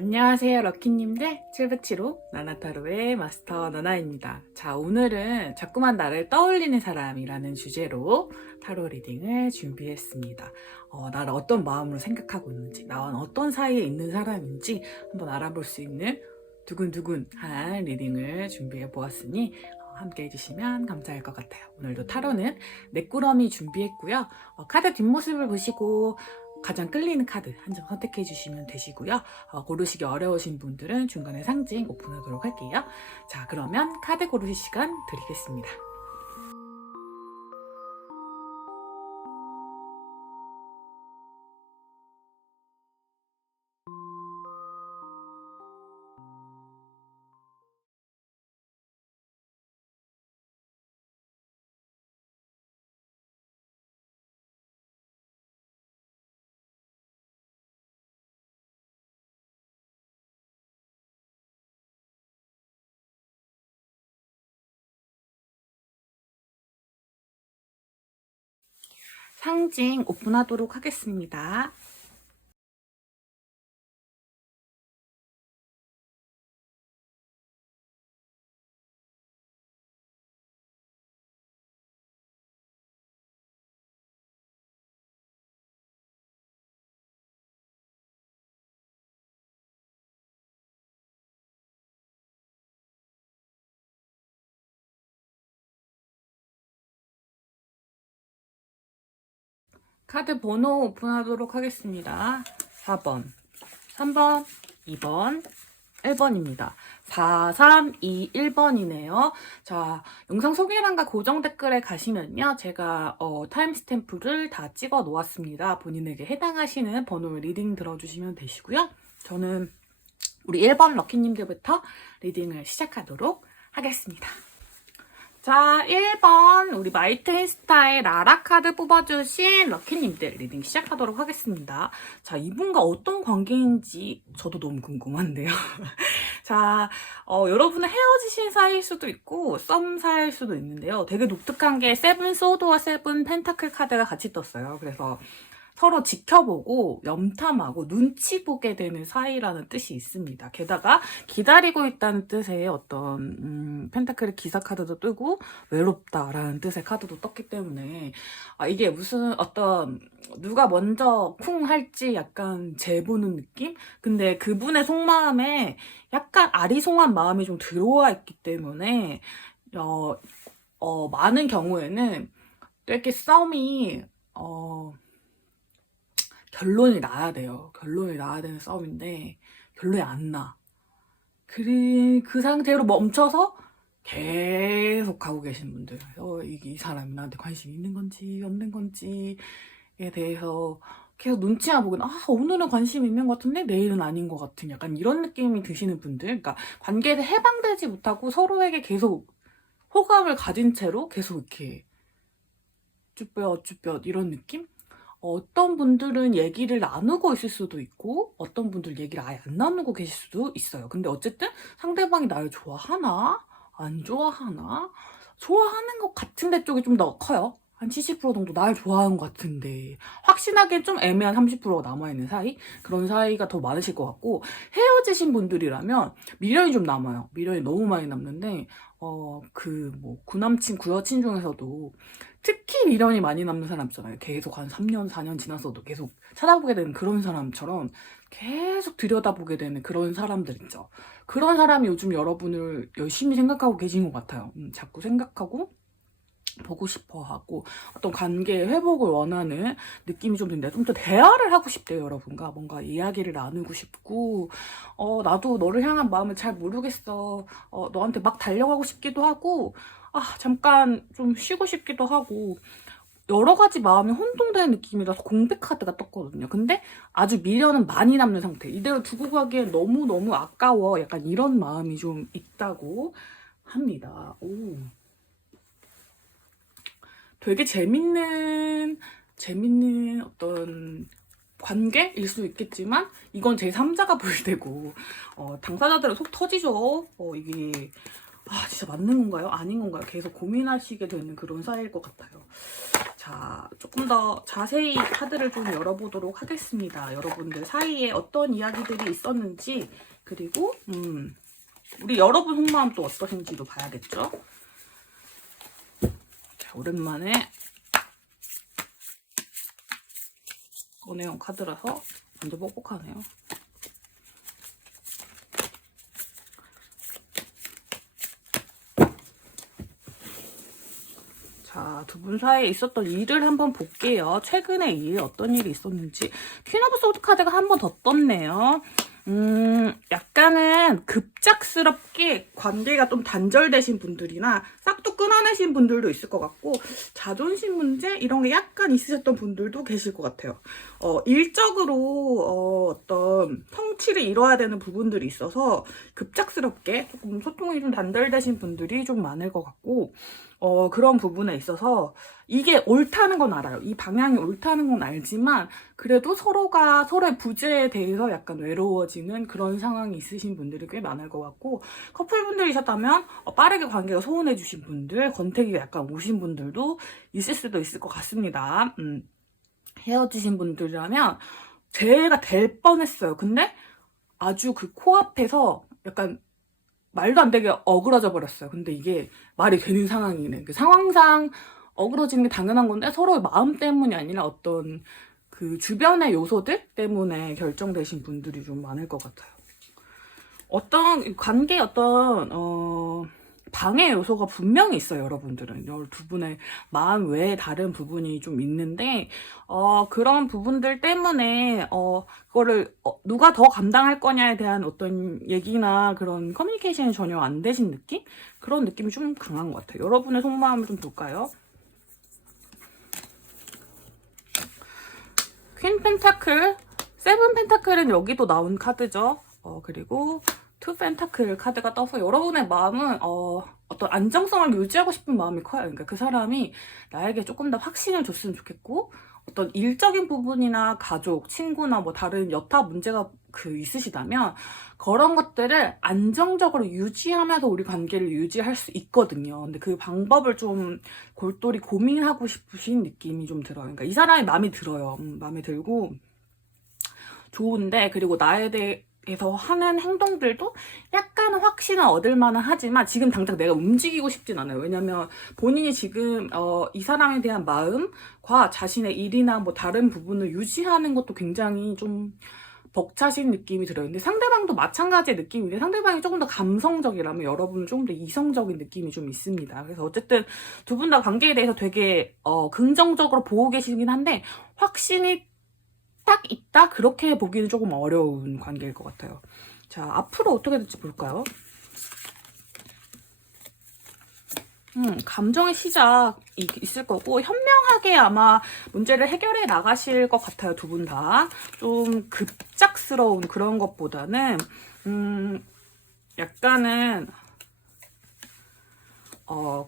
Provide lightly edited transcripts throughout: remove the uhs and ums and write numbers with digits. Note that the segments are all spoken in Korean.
안녕하세요, 럭키님들. 707호 나나타로의 마스터 나나입니다. 자, 오늘은 자꾸만 나를 떠올리는 사람이라는 주제로 타로 리딩을 준비했습니다. 나를 어떤 마음으로 생각하고 있는지, 나와 어떤 사이에 있는 사람인지 한번 알아볼 수 있는 두근두근한 리딩을 준비해 보았으니 함께 해주시면 감사할 것 같아요. 오늘도 타로는 넷꾸러미 준비했고요. 카드 뒷모습을 보시고 가장 끌리는 카드 한 장 선택해 주시면 되시고요. 고르시기 어려우신 분들은 중간에 상징 오픈하도록 할게요. 자, 그러면 카드 고르실 시간 드리겠습니다. 상징 오픈하도록 하겠습니다. 카드 번호 오픈하도록 하겠습니다. 4번, 3번, 2번, 1번입니다. 4, 3, 2, 1번이네요. 자, 영상 소개란과 고정 댓글에 가시면요. 제가 타임스탬프를 다 찍어 놓았습니다. 본인에게 해당하시는 번호 리딩 들어주시면 되시고요. 저는 우리 1번 럭키님들부터 리딩을 시작하도록 하겠습니다. 자, 1번 우리 마이트 인스타에 라라 카드 뽑아주신 럭키님들 리딩 시작하도록 하겠습니다. 자, 이분과 어떤 관계인지 저도 너무 궁금한데요. 자, 여러분은 헤어지신 사이일 수도 있고 썸 사이일 수도 있는데요. 되게 독특한 게 세븐 소드와 세븐 펜타클 카드가 같이 떴어요. 그래서 서로 지켜보고 염탐하고 눈치 보게 되는 사이라는 뜻이 있습니다. 게다가 기다리고 있다는 뜻의 어떤 펜타클의 기사 카드도 뜨고 외롭다라는 뜻의 카드도 떴기 때문에 이게 무슨 어떤 누가 먼저 쿵 할지 약간 재보는 느낌? 근데 그분의 속마음에 약간 아리송한 마음이 좀 들어와 있기 때문에 많은 경우에는 또 이렇게 썸이 결론이 나야 돼요. 결론이 나야 되는 싸움인데 결론이 안 나. 그 상태로 멈춰서 계속 가고 계신 분들. 이 사람이 나한테 관심이 있는 건지 없는 건지에 대해서 계속 눈치만 보고 오늘은 관심이 있는 것 같은데 내일은 아닌 것 같은 약간 이런 느낌이 드시는 분들. 그러니까 관계에서 해방되지 못하고 서로에게 계속 호감을 가진 채로 계속 이렇게 쭈뼛쭈뼛 이런 느낌? 어떤 분들은 얘기를 나누고 있을 수도 있고 어떤 분들 얘기를 아예 안 나누고 계실 수도 있어요. 근데 어쨌든 상대방이 나를 좋아하나? 안 좋아하나? 좋아하는 것 같은데 쪽이 좀 더 커요. 한 70% 정도 날 좋아하는 것 같은데 확신하기엔 좀 애매한 30%가 남아있는 사이? 그런 사이가 더 많으실 것 같고 헤어지신 분들이라면 미련이 좀 남아요. 미련이 너무 많이 남는데 구남친, 구여친 중에서도 특히 미련이 많이 남는 사람 있잖아요. 계속 한 3년, 4년 지났어도 계속 찾아보게 되는 그런 사람처럼 계속 들여다보게 되는 그런 사람들 있죠. 그런 사람이 요즘 여러분을 열심히 생각하고 계신 것 같아요. 자꾸 생각하고 보고 싶어 하고 어떤 관계의 회복을 원하는 느낌이 좀 드는데 좀 더 대화를 하고 싶대요. 여러분과 뭔가 이야기를 나누고 싶고 나도 너를 향한 마음을 잘 모르겠어. 너한테 막 달려가고 싶기도 하고 잠깐 좀 쉬고 싶기도 하고 여러 가지 마음이 혼동되는 느낌이라서 공백 카드가 떴거든요. 근데 아주 미련은 많이 남는 상태. 이대로 두고 가기엔 너무너무 아까워. 약간 이런 마음이 좀 있다고 합니다. 오. 되게 재밌는 어떤 관계일 수 있겠지만 이건 제3자가 볼 때고 당사자들은 속 터지죠. 이게 진짜 맞는 건가요? 아닌 건가요? 계속 고민하시게 되는 그런 사이일 것 같아요. 자, 자, 조금 더 자세히 카드를 좀 열어보도록 하겠습니다. 여러분들 사이에 어떤 이야기들이 있었는지, 그리고 우리 여러분 속마음 또 어떠신지도 봐야겠죠? 자, 오랜만에 원해용 카드라서 완전 뻑뻑하네요. 자, 두 분 사이에 있었던 일을 한번 볼게요. 최근에 일, 어떤 일이 있었는지. 퀸 오브 소드 카드가 한 번 더 떴네요. 약간은 급작스럽게 관계가 좀 단절되신 분들이나 싹둑 끊어내신 분들도 있을 것 같고, 자존심 문제 이런 게 약간 있으셨던 분들도 계실 것 같아요. 일적으로 어떤 성취를 이뤄야 되는 부분들이 있어서 급작스럽게 조금 소통이 좀 단절되신 분들이 좀 많을 것 같고, 그런 부분에 있어서 이게 옳다는 건 알아요. 이 방향이 옳다는 건 알지만 그래도 서로가 서로의 부재에 대해서 약간 외로워지는 그런 상황이 있으신 분들이 꽤 많을 것 같고, 커플분들이셨다면 빠르게 관계가 소원해주신 분들, 권태기가 약간 오신 분들도 있을 수도 있을 것 같습니다. 헤어지신 분들이라면 재회가 될 뻔했어요. 근데 아주 그 코앞에서 약간 말도 안 되게 어그러져 버렸어요. 근데 이게 말이 되는 상황이네. 그 상황상 어그러지는 게 당연한 건데 서로의 마음 때문이 아니라 어떤 그 주변의 요소들 때문에 결정되신 분들이 좀 많을 것 같아요. 어떤 관계에 어떤 방해 요소가 분명히 있어요. 여러분들은 두 분의 마음 외에 다른 부분이 좀 있는데 그런 부분들 때문에 그거를 누가 더 감당할 거냐에 대한 어떤 얘기나 그런 커뮤니케이션이 전혀 안 되신 느낌? 그런 느낌이 좀 강한 것 같아요. 여러분의 속마음을 좀 볼까요? 퀸 펜타클, 세븐 펜타클은 여기도 나온 카드죠. 그리고 투 펜타클 카드가 떠서 여러분의 마음은 어떤 안정성을 유지하고 싶은 마음이 커요. 그러니까 그 사람이 나에게 조금 더 확신을 줬으면 좋겠고, 어떤 일적인 부분이나 가족, 친구나 뭐 다른 여타 문제가 있으시다면 그런 것들을 안정적으로 유지하면서 우리 관계를 유지할 수 있거든요. 근데 그 방법을 좀 골똘히 고민하고 싶으신 느낌이 좀 들어요. 그러니까 이 사람이 마음에 들어요. 마음에 들고 좋은데, 그리고 나에 대해서 하는 행동들도 약간 확신을 얻을 만은 하지만 지금 당장 내가 움직이고 싶진 않아요. 왜냐면 본인이 지금 이 사람에 대한 마음과 자신의 일이나 뭐 다른 부분을 유지하는 것도 굉장히 좀 벅차신 느낌이 들어요. 근데 상대방도 마찬가지의 느낌인데 상대방이 조금 더 감성적이라면 여러분은 조금 더 이성적인 느낌이 좀 있습니다. 그래서 어쨌든 두 분 다 관계에 대해서 되게 긍정적으로 보고 계시긴 한데 확신이 딱 있다? 그렇게 보기는 조금 어려운 관계일 것 같아요. 자, 앞으로 어떻게 될지 볼까요? 감정의 시작이 있을 거고 현명하게 아마 문제를 해결해 나가실 것 같아요. 두 분 다. 좀 급작스러운 그런 것보다는 약간은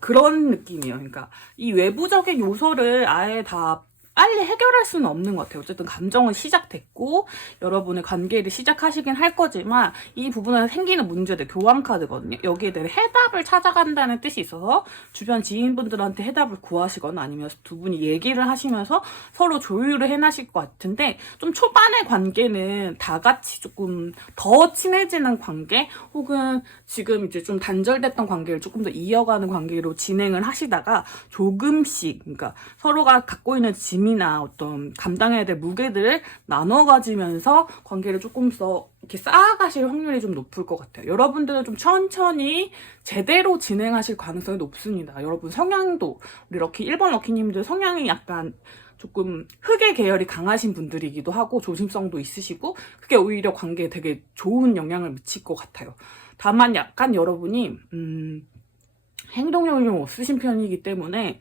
그런 느낌이에요. 그러니까 이 외부적인 요소를 아예 다 빨리 해결할 수는 없는 것 같아요. 어쨌든 감정은 시작됐고 여러분의 관계를 시작하시긴 할 거지만 이 부분에서 생기는 문제들, 교환 카드거든요. 여기에 대해 해답을 찾아간다는 뜻이 있어서 주변 지인분들한테 해답을 구하시거나 아니면 두 분이 얘기를 하시면서 서로 조율을 해나실 것 같은데, 좀 초반의 관계는 다 같이 조금 더 친해지는 관계, 혹은 지금 이제 좀 단절됐던 관계를 조금 더 이어가는 관계로 진행을 하시다가 조금씩, 그러니까 서로가 갖고 있는 짐이나 어떤 감당해야 될 무게들을 나눠 가지면서 관계를 조금 더 이렇게 쌓아가실 확률이 좀 높을 것 같아요. 여러분들은 좀 천천히 제대로 진행하실 가능성이 높습니다. 여러분 성향도, 우리 럭키 1번 럭키님들 성향이 약간 조금 흑의 계열이 강하신 분들이기도 하고 조심성도 있으시고 그게 오히려 관계에 되게 좋은 영향을 미칠 것 같아요. 다만 약간 여러분이 행동력이 좀 없으신 편이기 때문에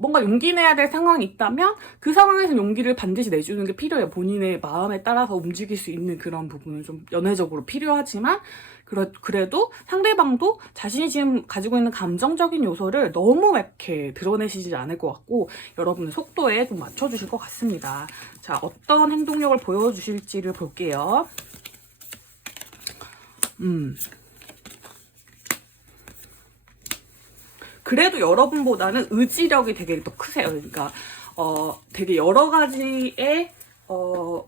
뭔가 용기 내야 될 상황이 있다면 그 상황에서 용기를 반드시 내주는 게 필요해요. 본인의 마음에 따라서 움직일 수 있는 그런 부분은 좀 연애적으로 필요하지만 그래도 상대방도 자신이 지금 가지고 있는 감정적인 요소를 너무 이렇게 드러내시지 않을 것 같고 여러분의 속도에 좀 맞춰주실 것 같습니다. 자, 어떤 행동력을 보여주실지를 볼게요. 그래도 여러분보다는 의지력이 되게 더 크세요. 그러니까 되게 여러 가지의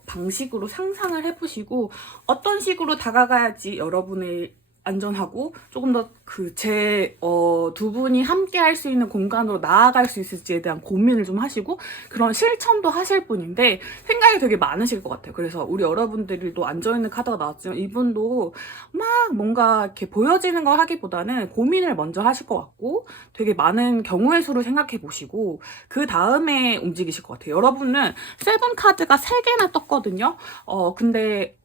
방식으로 상상을 해보시고 어떤 식으로 다가가야지 여러분의 안전하고 조금 더 두 분이 함께 할 수 있는 공간으로 나아갈 수 있을지에 대한 고민을 좀 하시고 그런 실천도 하실 분인데 생각이 되게 많으실 것 같아요. 그래서 우리 여러분들도 앉아있는 카드가 나왔지만 이분도 막 뭔가 이렇게 보여지는 걸 하기보다는 고민을 먼저 하실 것 같고 되게 많은 경우의 수를 생각해 보시고 그 다음에 움직이실 것 같아요. 여러분은 세븐 카드가 3개나 떴거든요. 근데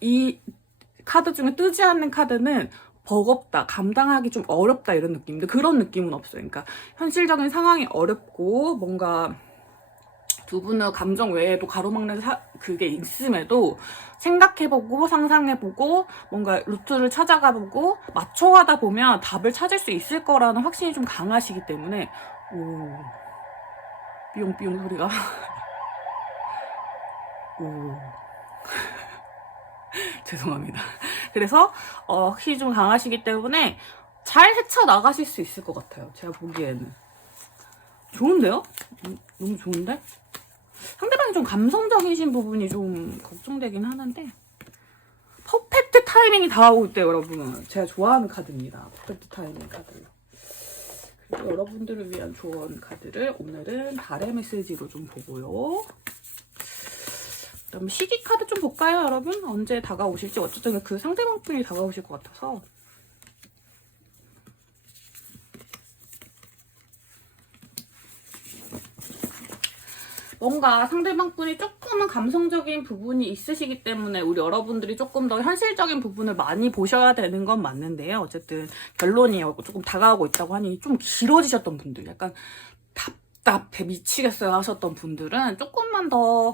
이 카드 중에 뜨지 않는 카드는 버겁다, 감당하기 좀 어렵다 이런 느낌인데 그런 느낌은 없어요. 그러니까 현실적인 상황이 어렵고 뭔가 두 분의 감정 외에도 가로막는 그게 있음에도 생각해보고 상상해보고 뭔가 루트를 찾아가보고 맞춰가다 보면 답을 찾을 수 있을 거라는 확신이 좀 강하시기 때문에 삐용삐용 소리가 죄송합니다. 그래서 확실히 좀 강하시기 때문에 잘 헤쳐나가실 수 있을 것 같아요. 제가 보기에는. 좋은데요? 너무 좋은데? 상대방이 좀 감성적이신 부분이 좀 걱정되긴 하는데 퍼펙트 타이밍이 다가오고 있대요, 여러분. 제가 좋아하는 카드입니다. 퍼펙트 타이밍 카드. 그리고 여러분들을 위한 조언 카드를 오늘은 달의 메시지로 좀 보고요. 그다음에 시기 카드 좀 볼까요, 여러분? 언제 다가오실지. 어쨌든 그 상대방 분이 다가오실 것 같아서. 뭔가 상대방 분이 조금은 감성적인 부분이 있으시기 때문에 우리 여러분들이 조금 더 현실적인 부분을 많이 보셔야 되는 건 맞는데요. 어쨌든 결론이 조금 다가오고 있다고 하니 좀 길어지셨던 분들, 약간 답답해 미치겠어요 하셨던 분들은 조금만 더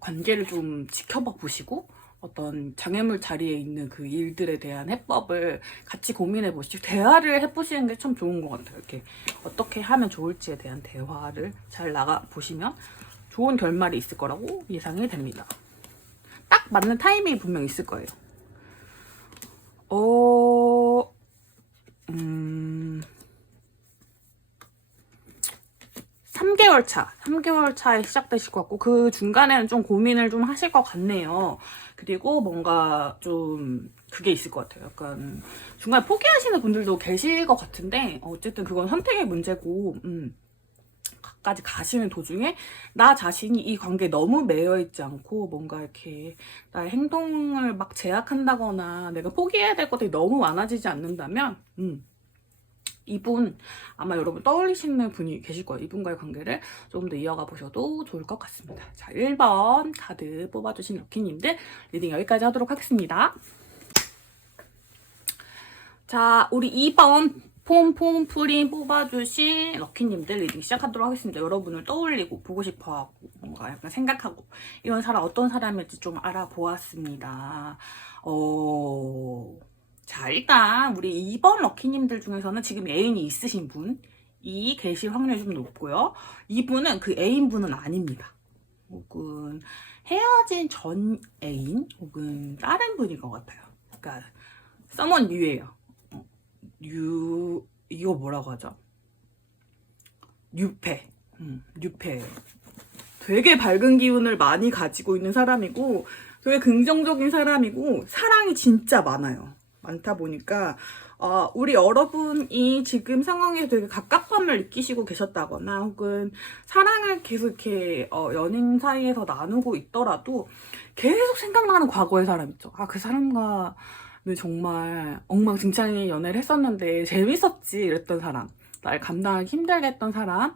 관계를 좀 지켜봐 보시고 어떤 장애물 자리에 있는 그 일들에 대한 해법을 같이 고민해 보시고 대화를 해보시는 게 참 좋은 것 같아요. 이렇게 어떻게 하면 좋을지에 대한 대화를 잘 나가 보시면 좋은 결말이 있을 거라고 예상이 됩니다. 딱 맞는 타이밍이 분명 있을 거예요. 3개월 차에 시작되실 것 같고 그 중간에는 좀 고민을 좀 하실 것 같네요. 그리고 뭔가 좀 그게 있을 것 같아요. 약간 중간에 포기하시는 분들도 계실 것 같은데 어쨌든 그건 선택의 문제고 까지 가시는 도중에 나 자신이 이 관계에 너무 매여있지 않고 뭔가 이렇게 나의 행동을 막 제약한다거나 내가 포기해야 될 것들이 너무 많아지지 않는다면 이분 아마 여러분 떠올리시는 분이 계실 거예요. 이분과의 관계를 조금 더 이어가 보셔도 좋을 것 같습니다. 자, 1번 카드 뽑아주신 럭키님들 리딩 여기까지 하도록 하겠습니다. 자, 우리 2번 폼 프린 뽑아주신 럭키님들 리딩 시작하도록 하겠습니다. 여러분을 떠올리고 보고 싶어하고 뭔가 약간 생각하고 이런 사람 어떤 사람일지 좀 알아보았습니다. 자, 일단 우리 2번 럭키님들 중에서는 지금 애인이 있으신 분이 계실 확률이 좀 높고요. 이분은 그 애인분은 아닙니다. 혹은 헤어진 전 애인 혹은 다른 분일 것 같아요. 그러니까 someone new예요. 이거 뭐라고 하죠? 뉴페. 뉴페예요. 되게 밝은 기운을 많이 가지고 있는 사람이고 되게 긍정적인 사람이고 사랑이 진짜 많아요. 많다 보니까 우리 여러분이 지금 상황에 되게 갑갑함을 느끼시고 계셨다거나 혹은 사랑을 계속 이렇게 연인 사이에서 나누고 있더라도 계속 생각나는 과거의 사람 있죠. 그 사람과 정말 엉망진창의 연애를 했었는데 재밌었지 이랬던 사람, 날 감당하기 힘들게 했던 사람,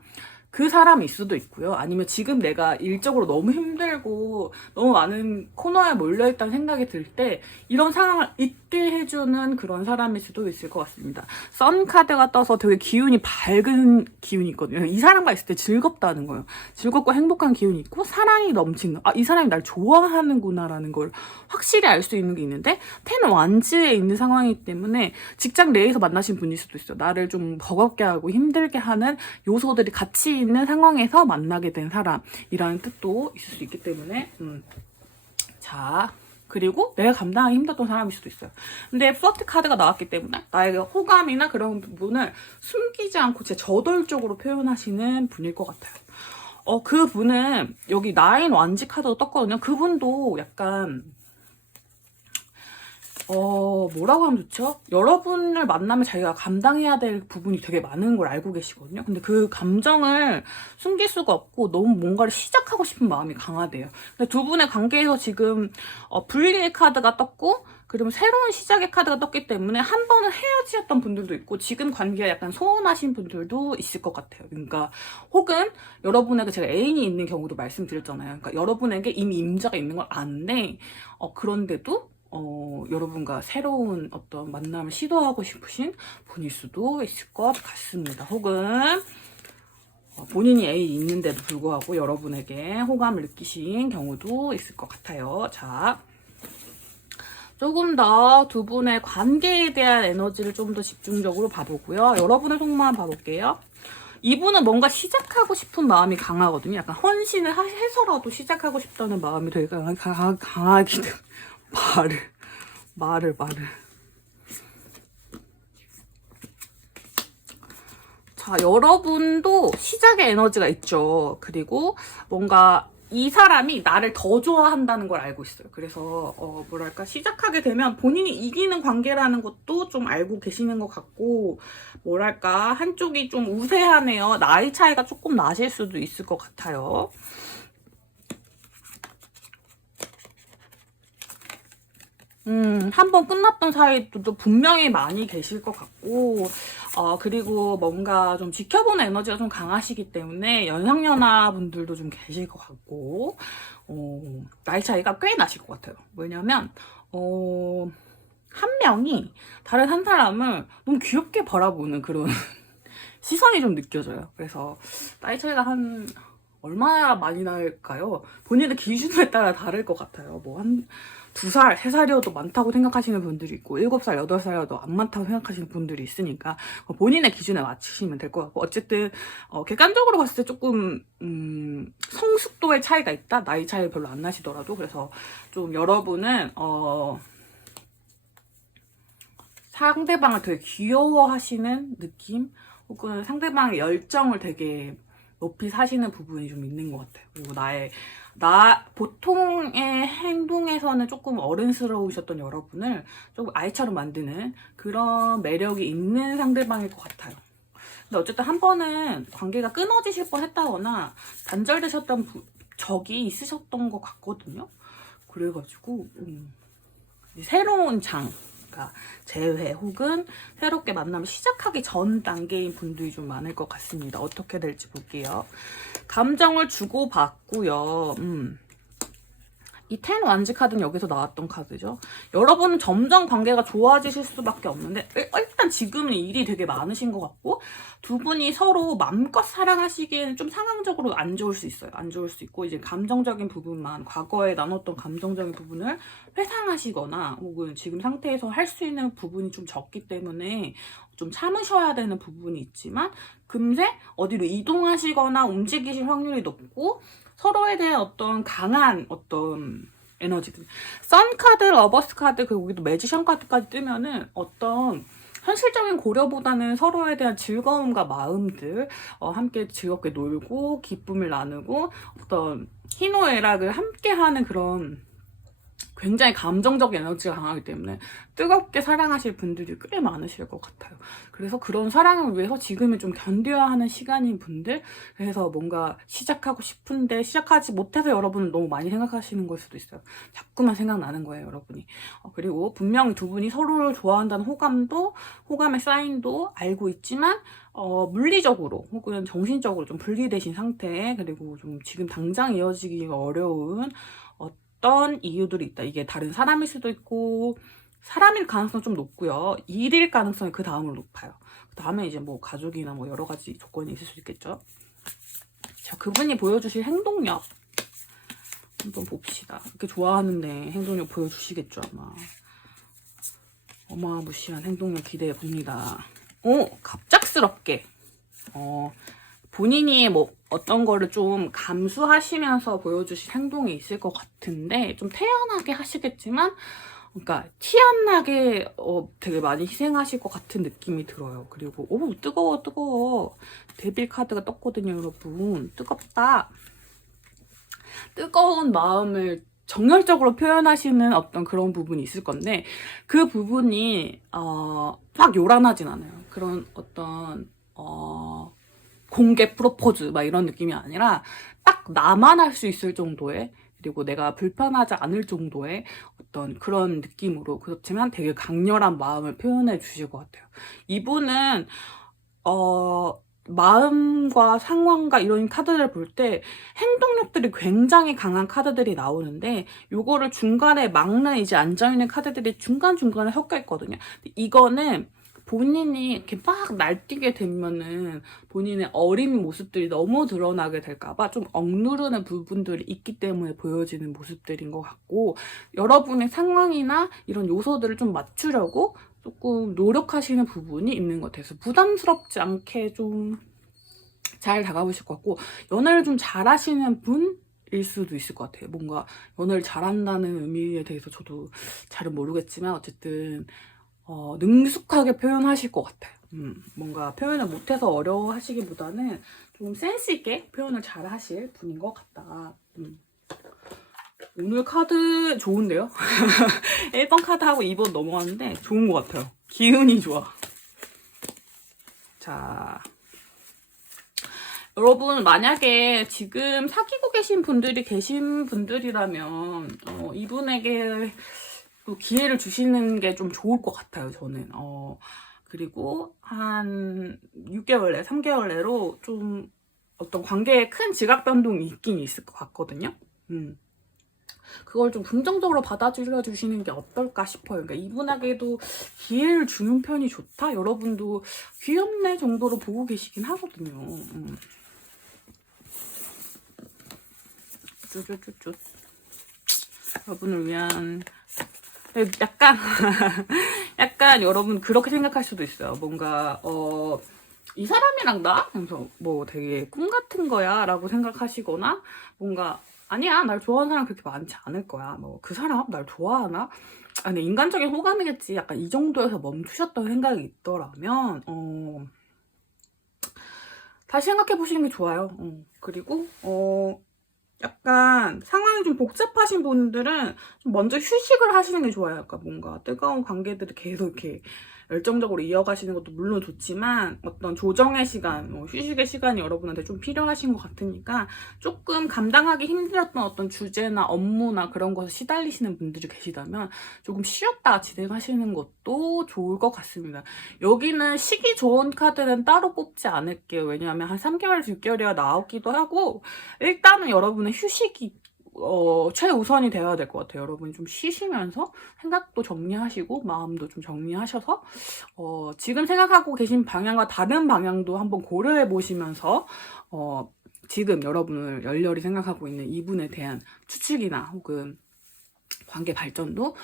그 사람일 수도 있고요. 아니면 지금 내가 일적으로 너무 힘들고 너무 많은 코너에 몰려있다는 생각이 들 때 이런 상황을 잊게 해주는 그런 사람일 수도 있을 것 같습니다. 선 카드가 떠서 되게 기운이 밝은 기운이 있거든요. 이 사람과 있을 때 즐겁다는 거예요. 즐겁고 행복한 기운이 있고 사랑이 넘치는, 이 사람이 날 좋아하는구나 라는 걸 확실히 알 수 있는 게 있는데 텐 완즈에 있는 상황이기 때문에 직장 내에서 만나신 분일 수도 있어요. 나를 좀 버겁게 하고 힘들게 하는 요소들이 같이 있는 상황에서 만나게 된 사람이라는 뜻도 있을 수 있기 때문에 자, 그리고 내가 감당하기 힘들었던 사람일 수도 있어요. 근데 플러트 카드가 나왔기 때문에 나에게 호감이나 그런 부분을 숨기지 않고 진짜 저돌적으로 표현하시는 분일 것 같아요. 그분은 여기 나인 완지 카드도 떴거든요. 그분도 약간 뭐라고 하면 좋죠? 여러분을 만나면 자기가 감당해야 될 부분이 되게 많은 걸 알고 계시거든요. 근데 그 감정을 숨길 수가 없고 너무 뭔가를 시작하고 싶은 마음이 강하대요. 근데 두 분의 관계에서 지금 분리의 카드가 떴고 그리고 새로운 시작의 카드가 떴기 때문에 한 번은 헤어지셨던 분들도 있고 지금 관계가 약간 소원하신 분들도 있을 것 같아요. 그러니까 혹은 여러분에게 제가 애인이 있는 경우도 말씀드렸잖아요. 그러니까 여러분에게 이미 임자가 있는 걸 아는데 그런데도 여러분과 새로운 어떤 만남을 시도하고 싶으신 분일 수도 있을 것 같습니다. 혹은 본인이 애인이 있는데도 불구하고 여러분에게 호감을 느끼신 경우도 있을 것 같아요. 자, 조금 더 두 분의 관계에 대한 에너지를 좀 더 집중적으로 봐보고요. 여러분의 속마음 봐볼게요. 이분은 뭔가 시작하고 싶은 마음이 강하거든요. 약간 헌신을 해서라도 시작하고 싶다는 마음이 되게 강하기 때문에 말을. 자, 여러분도 시작의 에너지가 있죠. 그리고 뭔가 이 사람이 나를 더 좋아한다는 걸 알고 있어요. 그래서 뭐랄까 시작하게 되면 본인이 이기는 관계라는 것도 좀 알고 계시는 것 같고 뭐랄까 한쪽이 좀 우세하네요. 나이 차이가 조금 나실 수도 있을 것 같아요. 한 번 끝났던 사이도 분명히 많이 계실 것 같고, 그리고 뭔가 좀 지켜보는 에너지가 좀 강하시기 때문에 연상연하 분들도 좀 계실 것 같고, 나이 차이가 꽤 나실 것 같아요. 왜냐면, 한 명이 다른 한 사람을 너무 귀엽게 바라보는 그런 시선이 좀 느껴져요. 그래서 나이 차이가 한 얼마나 많이 날까요? 본인의 기준에 따라 다를 것 같아요. 뭐 한 2살, 3살이어도 많다고 생각하시는 분들이 있고 7살, 8살이어도 안 많다고 생각하시는 분들이 있으니까 본인의 기준에 맞추시면 될 것 같고 어쨌든 객관적으로 봤을 때 조금 성숙도의 차이가 있다? 나이 차이 별로 안 나시더라도 그래서 좀 여러분은 상대방을 되게 귀여워하시는 느낌? 혹은 상대방의 열정을 되게 높이 사시는 부분이 좀 있는 것 같아요. 그리고 보통의 행동에서는 조금 어른스러우셨던 여러분을 조금 아이처럼 만드는 그런 매력이 있는 상대방일 것 같아요. 근데 어쨌든 한 번은 관계가 끊어지실 뻔 했다거나 단절되셨던 적이 있으셨던 것 같거든요. 그래가지고, 새로운 재회 혹은 새롭게 만남을 시작하기 전 단계인 분들이 좀 많을 것 같습니다. 어떻게 될지 볼게요. 감정을 주고받고요. 이 텐 완지 카드는 여기서 나왔던 카드죠. 여러분은 점점 관계가 좋아지실 수밖에 없는데 일단 지금은 일이 되게 많으신 것 같고 두 분이 서로 마음껏 사랑하시기에는 좀 상황적으로 안 좋을 수 있어요. 안 좋을 수 있고 이제 감정적인 부분만 과거에 나눴던 감정적인 부분을 회상하시거나 혹은 지금 상태에서 할 수 있는 부분이 좀 적기 때문에 좀 참으셔야 되는 부분이 있지만 금세 어디로 이동하시거나 움직이실 확률이 높고 서로에 대한 어떤 강한 어떤 에너지들. 선 카드, 러버스 카드, 그리고 여기도 매지션 카드까지 뜨면은 어떤 현실적인 고려보다는 서로에 대한 즐거움과 마음들, 함께 즐겁게 놀고, 기쁨을 나누고, 어떤 희노애락을 함께 하는 그런 굉장히 감정적 에너지가 강하기 때문에 뜨겁게 사랑하실 분들이 꽤 많으실 것 같아요. 그래서 그런 사랑을 위해서 지금은 좀 견뎌야 하는 시간인 분들, 그래서 뭔가 시작하고 싶은데 시작하지 못해서 여러분은 너무 많이 생각하시는 걸 수도 있어요. 자꾸만 생각나는 거예요, 여러분이. 그리고 분명히 두 분이 서로를 좋아한다는 호감의 사인도 알고 있지만 물리적으로 혹은 정신적으로 좀 분리되신 상태, 그리고 좀 지금 당장 이어지기가 어려운 어떤 이유들이 있다. 이게 다른 사람일 수도 있고 사람일 가능성 좀 높고요. 일일 가능성이 그 다음으로 높아요. 그 다음에 이제 뭐 가족이나 뭐 여러 가지 조건이 있을 수 있겠죠. 자, 그분이 보여주실 행동력 한번 봅시다. 이렇게 좋아하는데 행동력 보여주시겠죠 아마. 어마무시한 행동력 기대해 봅니다. 갑작스럽게 본인이 뭐 어떤 거를 좀 감수하시면서 보여주실 행동이 있을 것 같은데 좀 태연하게 하시겠지만 그러니까 티 안 나게 되게 많이 희생하실 것 같은 느낌이 들어요. 그리고 오 뜨거워 뜨거워. 데빌 카드가 떴거든요 여러분. 뜨겁다. 뜨거운 마음을 정열적으로 표현하시는 어떤 그런 부분이 있을 건데 그 부분이 막 요란하진 않아요. 그런 어떤 공개 프로포즈 막 이런 느낌이 아니라 딱 나만 할 수 있을 정도의 그리고 내가 불편하지 않을 정도의 어떤 그런 느낌으로 그렇지만 되게 강렬한 마음을 표현해 주실 것 같아요. 이분은 마음과 상황과 이런 카드를 볼 때 행동력들이 굉장히 강한 카드들이 나오는데 요거를 중간에 막는 이제 앉아있는 카드들이 중간중간에 섞여 있거든요. 이거는 본인이 이렇게 막 날뛰게 되면은 본인의 어린 모습들이 너무 드러나게 될까봐 좀 억누르는 부분들이 있기 때문에 보여지는 모습들인 것 같고 여러분의 상황이나 이런 요소들을 좀 맞추려고 조금 노력하시는 부분이 있는 것 같아서 부담스럽지 않게 좀 잘 다가오실 것 같고 연애를 좀 잘하시는 분일 수도 있을 것 같아요. 뭔가 연애를 잘한다는 의미에 대해서 저도 잘은 모르겠지만 어쨌든 능숙하게 표현하실 것 같아요. 뭔가 표현을 못해서 어려워하시기보다는 좀 센스 있게 표현을 잘 하실 분인 것 같다. 오늘 카드 좋은데요? 1번 카드하고 2번 넘어갔는데 좋은 것 같아요. 기운이 좋아. 자, 여러분 만약에 지금 사귀고 계신 분들이 계신 분들이라면 이분에게 또 기회를 주시는 게 좀 좋을 것 같아요. 저는 그리고 한 6개월 내 3개월 내로 좀 어떤 관계에 큰 지각 변동이 있긴 있을 것 같거든요. 그걸 좀 긍정적으로 받아들여 주시는 게 어떨까 싶어요. 그러니까 이분에게도 기회를 주는 편이 좋다. 여러분도 귀엽네 정도로 보고 계시긴 하거든요. 쭈쭈쭈쭈. 여러분을 위한 약간 약간 여러분 그렇게 생각할 수도 있어요. 뭔가 이 사람이랑 나? 그래서 뭐 되게 꿈 같은 거야 라고 생각하시거나 뭔가 아니야 날 좋아하는 사람 그렇게 많지 않을 거야. 뭐 그 사람 날 좋아하나? 아니 인간적인 호감이겠지. 약간 이 정도에서 멈추셨던 생각이 있더라면 다시 생각해 보시는 게 좋아요. 그리고 약간 상황이 좀 복잡하신 분들은 좀 먼저 휴식을 하시는 게 좋아요. 약간 뭔가 뜨거운 관계들을 계속 이렇게 열정적으로 이어가시는 것도 물론 좋지만 어떤 조정의 시간, 휴식의 시간이 여러분한테 좀 필요하신 것 같으니까 조금 감당하기 힘들었던 어떤 주제나 업무나 그런 것에 시달리시는 분들이 계시다면 조금 쉬었다가 진행하시는 것도 좋을 것 같습니다. 여기는 쉬기 좋은 카드는 따로 뽑지 않을게요. 왜냐하면 한 3개월에서 6개월이야 나오기도 하고 일단은 여러분의 휴식이 최우선이 되어야 될 것 같아요. 여러분이 좀 쉬시면서 생각도 정리하시고 마음도 좀 정리하셔서 지금 생각하고 계신 방향과 다른 방향도 한번 고려해 보시면서 지금 여러분을 열렬히 생각하고 있는 이분에 대한 추측이나 혹은 관계 발전도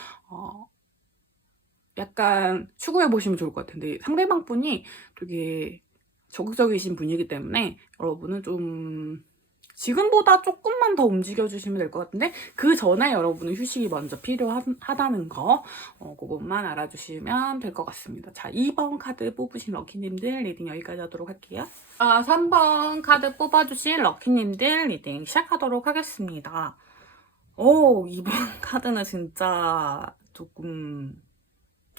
약간 추구해 보시면 좋을 것 같은데 상대방 분이 되게 적극적이신 분이기 때문에 여러분은 좀 지금보다 조금만 더 움직여주시면 될 것 같은데 그 전에 여러분은 휴식이 먼저 필요하다는 거 그것만 알아주시면 될 것 같습니다. 자, 2번 카드 뽑으신 럭키님들 리딩 여기까지 하도록 할게요. 3번 카드 뽑아주신 럭키님들 리딩 시작하도록 하겠습니다. 2번 카드는 진짜 조금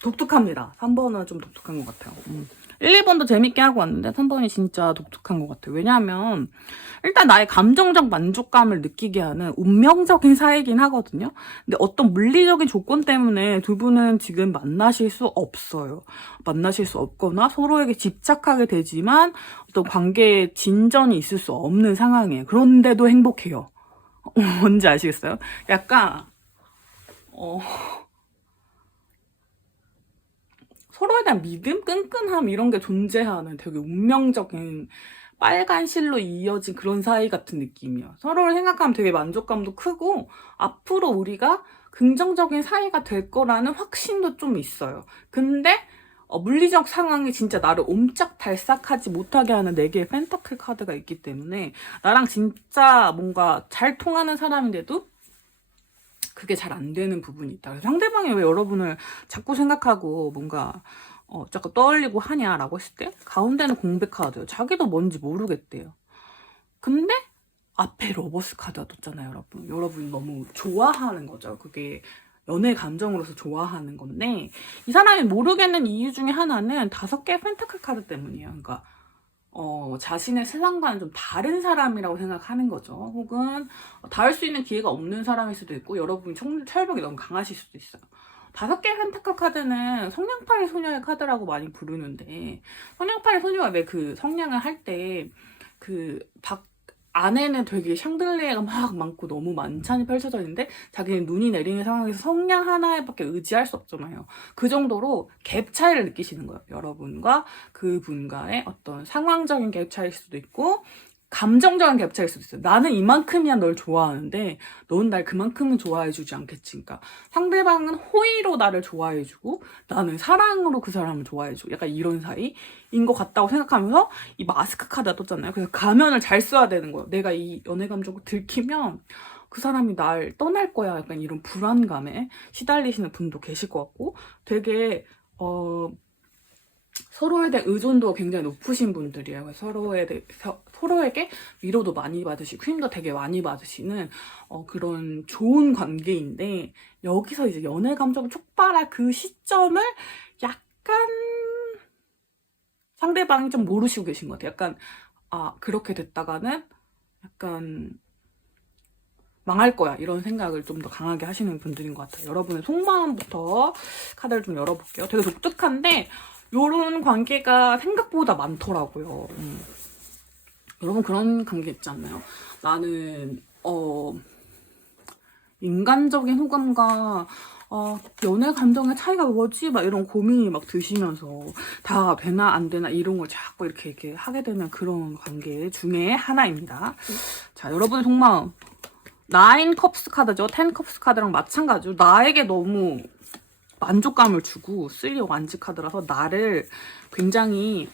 독특합니다. 3번은 좀 독특한 것 같아요. 1, 2번도 재밌게 하고 왔는데 3번이 진짜 독특한 것 같아요. 왜냐하면 일단 나의 감정적 만족감을 느끼게 하는 운명적인 사이긴 하거든요. 근데 어떤 물리적인 조건 때문에 두 분은 지금 만나실 수 없어요. 만나실 수 없거나 서로에게 집착하게 되지만 어떤 관계에 진전이 있을 수 없는 상황이에요. 그런데도 행복해요. 뭔지 아시겠어요? 약간 서로에 대한 믿음, 끈끈함 이런 게 존재하는 되게 운명적인 빨간 실로 이어진 그런 사이 같은 느낌이에요. 서로를 생각하면 되게 만족감도 크고 앞으로 우리가 긍정적인 사이가 될 거라는 확신도 좀 있어요. 근데 물리적 상황이 진짜 나를 옴짝달싹하지 못하게 하는 4개의 펜타클 카드가 있기 때문에 나랑 진짜 뭔가 잘 통하는 사람인데도 그게 잘 안 되는 부분이 있다. 상대방이 왜 여러분을 자꾸 생각하고 뭔가 자꾸 떠올리고 하냐라고 했을 때 가운데는 공백 카드. 자기도 뭔지 모르겠대요. 근데 앞에 러버스 카드가 떴잖아요, 여러분. 여러분이 너무 좋아하는 거죠. 그게 연애 감정으로서 좋아하는 건데 이 사람이 모르겠는 이유 중에 하나는 5개의 펜타클 카드 때문이에요. 그러니까 자신의 세상과는 좀 다른 사람이라고 생각하는 거죠. 혹은 닿을 수 있는 기회가 없는 사람일 수도 있고 여러분이 철벽이 너무 강하실 수도 있어요. 5개의 펜타클 카드는 성냥팔이 소녀의 카드라고 많이 부르는데 성냥팔이 소녀가 왜 그 성냥을 할 때 그 안에는 되게 샹들리에가 막 많고 너무 만찬이 펼쳐져 있는데 자기는 눈이 내리는 상황에서 성냥 하나에밖에 의지할 수 없잖아요. 그 정도로 갭 차이를 느끼시는 거예요. 여러분과 그분과의 어떤 상황적인 갭 차이일 수도 있고 감정적인 갭 차이일 수도 있어요. 나는 이만큼이야 널 좋아하는데 넌 날 그만큼은 좋아해주지 않겠지. 그러니까 상대방은 호의로 나를 좋아해주고 나는 사랑으로 그 사람을 좋아해주고 약간 이런 사이인 것 같다고 생각하면서 이 마스크 카드가 떴잖아요. 그래서 가면을 잘 써야 되는 거예요. 내가 이 연애 감정을 들키면 그 사람이 날 떠날 거야. 약간 이런 불안감에 시달리시는 분도 계실 것 같고 되게 서로에 대한 의존도가 굉장히 높으신 분들이에요. 서로에게 위로도 많이 받으시고 힘도 되게 많이 받으시는 그런 좋은 관계인데 여기서 이제 연애 감정을 촉발할 그 시점을 약간 상대방이 좀 모르시고 계신 것 같아요. 약간 그렇게 됐다가는 약간 망할 거야 이런 생각을 좀 더 강하게 하시는 분들인 것 같아요. 여러분의 속마음부터 카드를 좀 열어볼게요. 되게 독특한데 요런 관계가 생각보다 많더라고요. 여러분 그런 관계 있지 않나요? 나는 인간적인 호감과 연애 감정의 차이가 뭐지? 막 이런 고민이 막 드시면서 다 되나 안 되나 이런 걸 자꾸 이렇게 하게 되는 그런 관계 중에 하나입니다. 자, 여러분의 속마음 9 컵스 카드죠. 10 컵스 카드랑 마찬가지로 나에게 너무 만족감을 주고 3 완지 카드라서 나를 굉장히